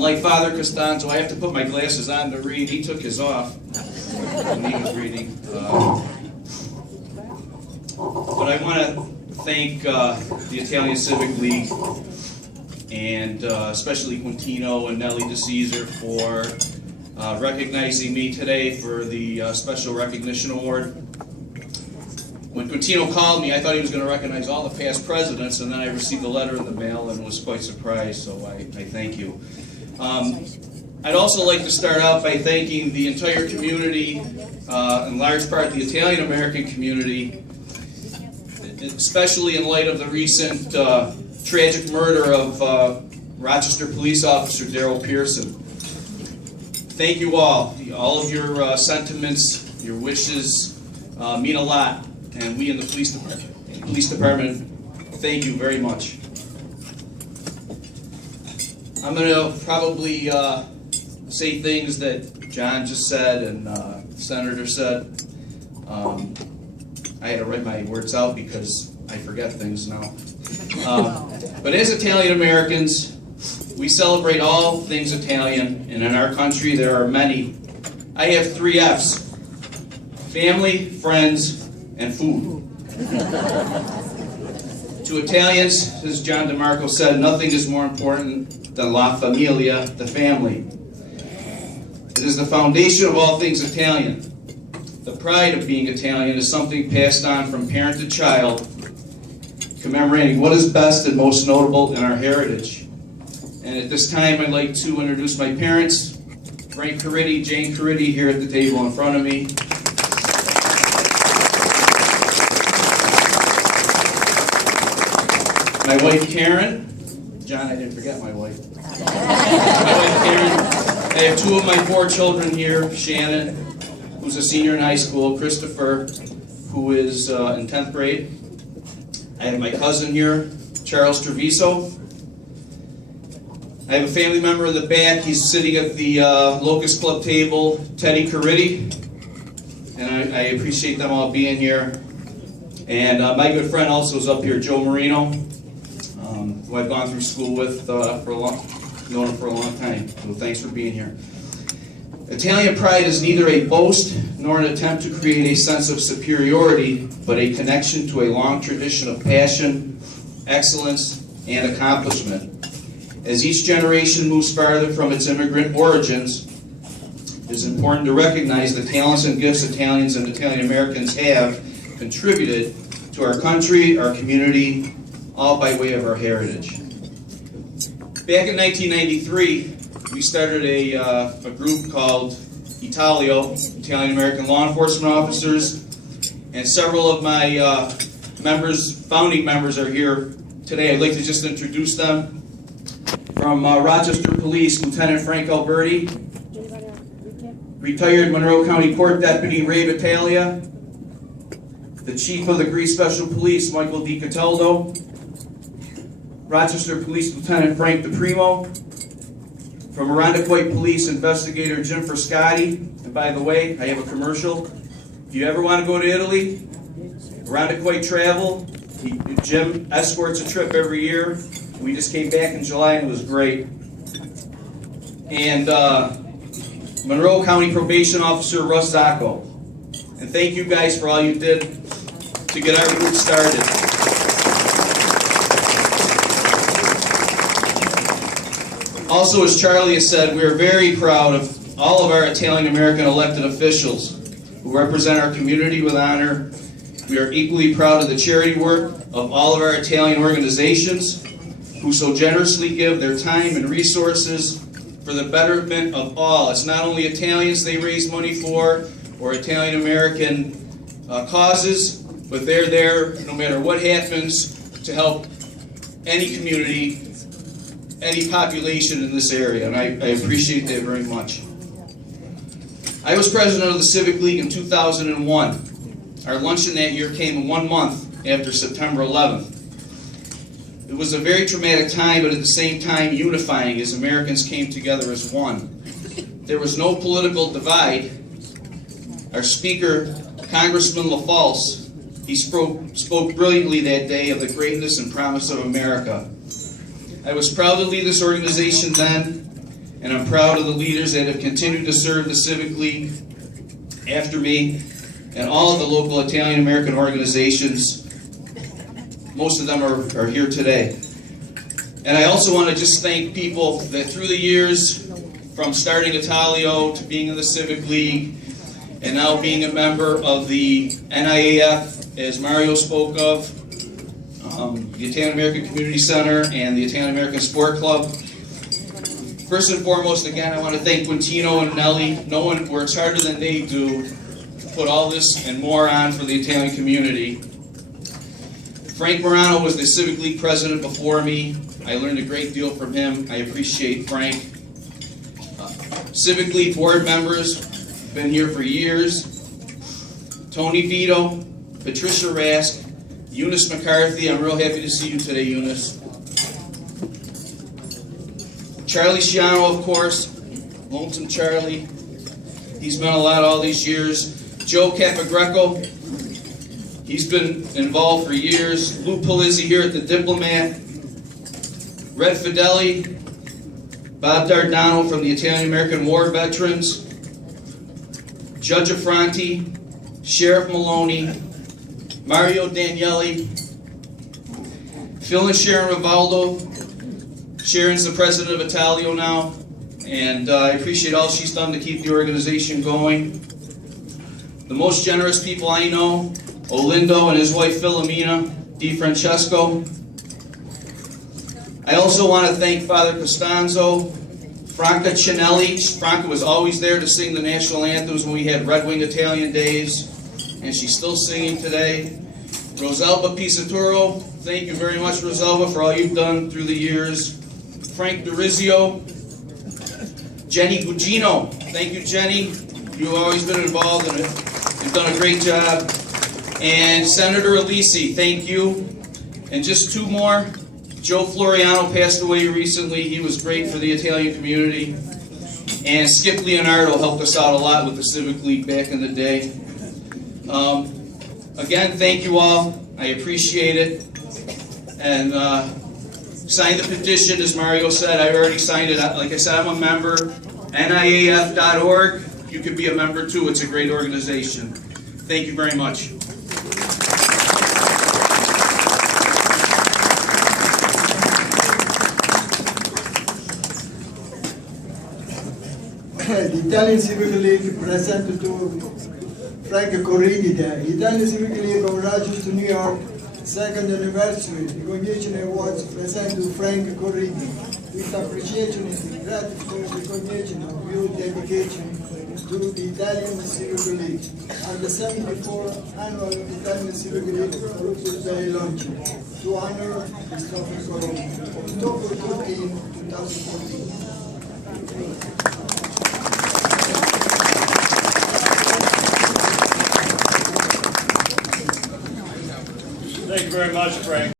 Like Father Costanzo, I have to put my glasses on to read. He took his off when he was reading. But I want to thank the Italian Civic League and especially Quintino and Nellie DeCesar for recognizing me today for the Special Recognition Award. When Quintino called me, I thought he was going to recognize all the past presidents, and then I received a letter in the mail and was quite surprised, so I thank you. I'd also like to start out by thanking the entire community, in large part the Italian-American community, especially in light of the recent tragic murder of Rochester police officer Darrell Pearson. Thank you all. All of your sentiments, your wishes mean a lot, and we in the police department thank you very much. I'm going to probably say things that John just said and the Senator said. I had to write my words out because I forget things now. But as Italian Americans, we celebrate all things Italian, and in our country there are many. I have 3 F's: family, friends, and food. To Italians, as John DeMarco said, nothing is more important than la familia, the family. It is the foundation of all things Italian. The pride of being Italian is something passed on from parent to child, commemorating what is best and most notable in our heritage. And at this time, I'd like to introduce my parents, Frank Coriddi, Jane Coriddi, here at the table in front of me. My wife, Karen. John, I didn't forget my wife. My wife, Karen. I have 2 of my 4 children here, Shannon, who's a senior in high school, Christopher, who is in 10th grade. I have my cousin here, Charles Treviso. I have a family member in the back. He's sitting at the Locust Club table, Teddy Coriddi. And I appreciate them all being here. And my good friend also is up here, Joe Marino, who I've gone through school with known him for a long time. So thanks for being here. Italian pride is neither a boast nor an attempt to create a sense of superiority, but a connection to a long tradition of passion, excellence, and accomplishment. As each generation moves farther from its immigrant origins, it is important to recognize the talents and gifts Italians and Italian Americans have contributed to our country, our community, all by way of our heritage. Back in 1993, we started a group called Italio, Italian American Law Enforcement Officers, and several of my founding members are here today. I'd like to just introduce them. From Rochester Police, Lieutenant Frank Alberti, retired Monroe County Court Deputy Ray Battaglia, the Chief of the Greece Special Police, Michael Di Cataldo, Rochester Police Lieutenant Frank DePrimo, from Irondequoit Police Investigator Jim Frascati. And by the way, I have a commercial. If you ever want to go to Italy, Irondequoit Travel, Jim escorts a trip every year. We just came back in July and it was great. And Monroe County Probation Officer Russ Zacco. And thank you guys for all you did to get our group started. Also, as Charlie has said, we are very proud of all of our Italian American elected officials who represent our community with honor. We are equally proud of the charity work of all of our Italian organizations who so generously give their time and resources for the betterment of all. It's not only Italians they raise money for or Italian American causes, but they're there no matter what happens to help any community, any population in this area, and I appreciate that very much. I was president of the Civic League in 2001. Our luncheon that year came 1 month after September 11th. It was a very traumatic time, but at the same time unifying as Americans came together as one. There was no political divide. Our speaker, Congressman LaFalce, he spoke brilliantly that day of the greatness and promise of America. I was proud to lead this organization then, and I'm proud of the leaders that have continued to serve the Civic League after me, and all of the local Italian American organizations. Most of them are here today. And I also want to just thank people that through the years, from starting Italio to being in the Civic League, and now being a member of the NIAF, as Mario spoke of, the Italian American Community Center, and the Italian American Sport Club. First and foremost, again, I want to thank Quintino and Nelly. No one works harder than they do to put all this and more on for the Italian community. Frank Morano was the Civic League president before me. I learned a great deal from him. I appreciate Frank. Civic League board members, been here for years. Tony Vito, Patricia Rask, Eunice McCarthy. I'm real happy to see you today, Eunice. Charlie Sciano, of course, Lonesome Charlie. He's meant a lot all these years. Joe Capagreco, he's been involved for years. Lou Palizzi here at the Diplomat. Red Fideli, Bob Dardano from the Italian American War Veterans. Judge Affronti, Sheriff Maloney, Mario Danielli, Phil and Sharon Rivaldo. Sharon's the president of Italio now, and I appreciate all she's done to keep the organization going. The most generous people I know, Olindo and his wife Filomena Di Francesco. I also want to thank Father Costanzo, Franca Cinelli. Franca was always there to sing the national anthems when we had Red Wing Italian Days, and she's still singing today. Rosalba Pisaturo, thank you very much, Rosalba, for all you've done through the years. Frank Dorizio, Jenny Gugino, thank you, Jenny. You've always been involved in it. You've done a great job. And Senator Alisi, thank you. And just two more. Joe Floriano passed away recently. He was great for the Italian community. And Skip Leonardo helped us out a lot with the Civic League back in the day. Again, thank you all. I appreciate it. And sign the petition, as Mario said. I already signed it. Like I said, I'm a member. NIAF.org. You could be a member too. It's a great organization. Thank you very much. The Italian Civic League present to Frank Coriddi. The Italian Civic League congrats to New York 2nd anniversary recognition awards present to Frank Coriddi. With appreciation and gratitude recognition of your dedication to the Italian Civic League and the 74th annual Italian Civic League Fruitful Day launch to honor Christopher Colombo, October 13, 2014. Thank you very much, Frank.